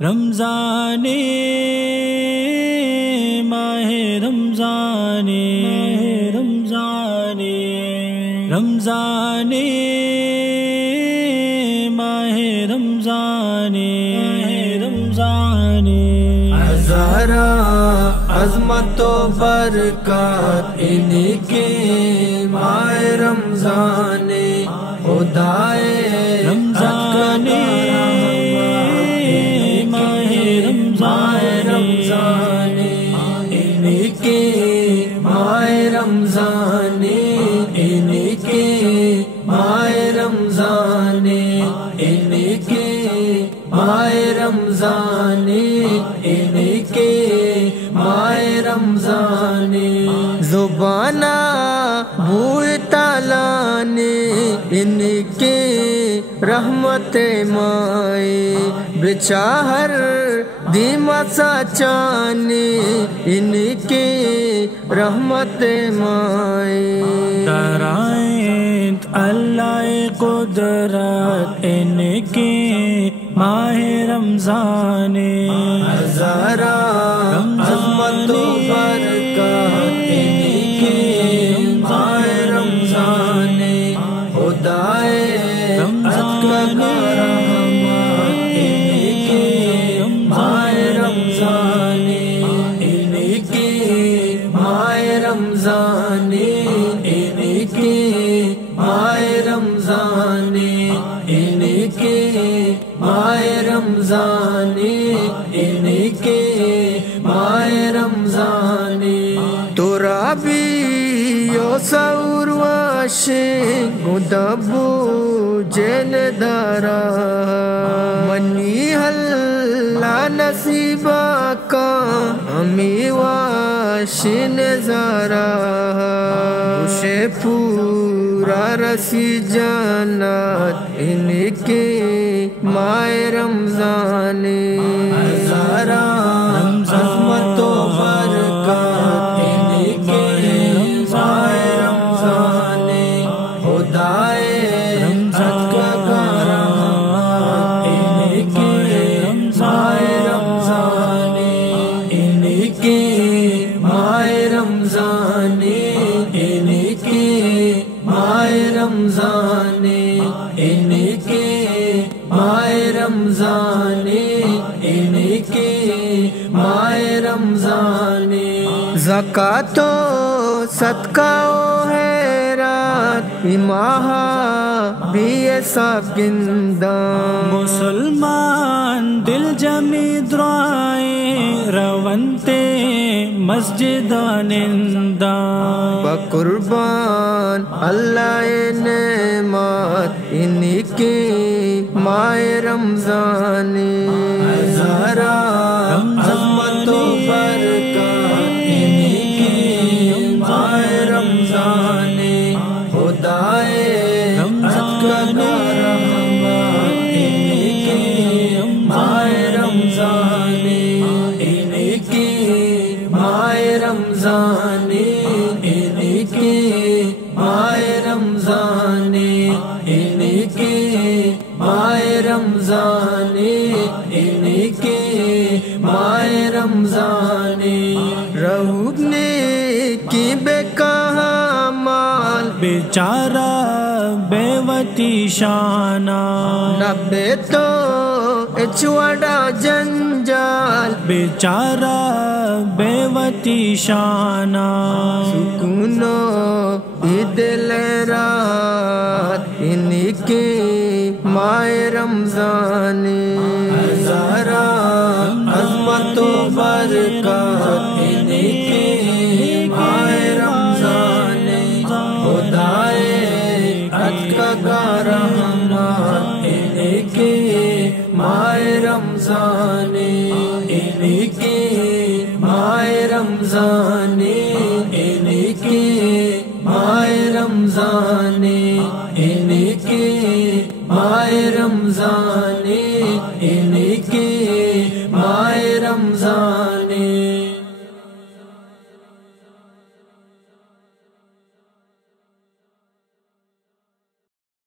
رمضان ماہ رمضان رمضان رمضان ماہ رمضان رمضان ہزارہ عظمت و برکات ان کے ماہ رمضان خدائے رمضان ماہ رمضان ان کے ماہ رمضان ان کے ماہ رمضان ان کے ماہ رمضان ان کے ماہ رمضان زبانہ بوئے تالانے ان کے رحمت مائے بچاہر دیما ساچانے ان کے رحمت مائے درائت اللہ قدرت ان کے ماہ رمضان ہزارہ عظمت و برکات ان کے ماہ رمضان خدائے رمضان ان کے ماہ رمضان ان کے ماہ رمضان ان کے ماہ رمضان ان کے ماہ رمضان ان کے ماہ رمضان تورا بھی سور واشے گدبو جن دارا منی ہلا نصیبہ کا ہمیں واشن زارا اسے پورا رسی جانات ان کے ماہ رمضان ہزارہ عظمت و برکات ان کے ماہ رمضان خدائے رمضان ان کے ماہ رمضان ان کے ماہ رمضان ان کے ماہ رمضان ان کے ماہ رمضان ان کے ماہ رمضان زکوٰۃ و صدقہ و خیرات ماہ بھی ایسا گندہ مسلمان دل جمی دعائیں رونتے مسجد نندہ بقربان اللہ نعمات ان کے ماہ رمضان ہزارہ عظمت و برکات ان کے ماہ رمضان خدائے رمضان ان کے ماہ رمضان ان کے ماہ رمضان ان کے ماہ رمضان ان کے ماہ رمضان ان کے ماہ رمضان رہنے کی بے کہاں مال بیچارہ بیوتی شانہ نبے تو اچوڑا جنجال بیچارہ بیوتی شانہ سکونو دل رات ان کے ماہ رمضان ہزارہ عظمت و برکات ان کے ماہ رمضان خدائے کا رحمت ان کے ماہ رمضان ان کے ماہ رمضان ان کے ماہ رمضان ان کے ماہ رمضان ان کے